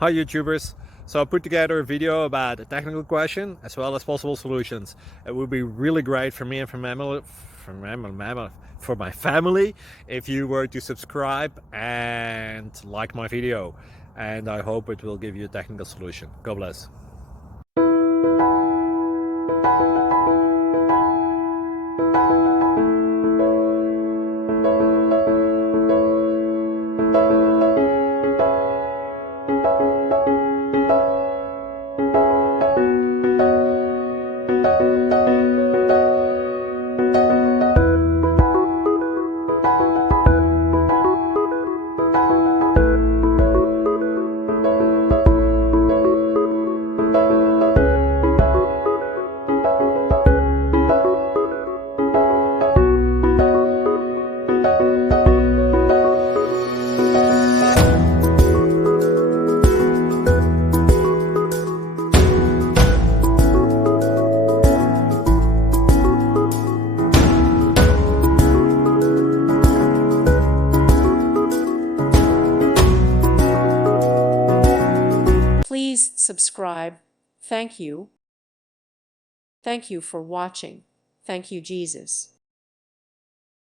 Hi YouTubers! So I put together a video about a technical question as well as possible solutions. It would be really great for me and for my family if you were to subscribe and like my video, and I hope it will give you a technical solution. God bless. Please subscribe. Thank you. Thank you for watching. Thank you, Jesus.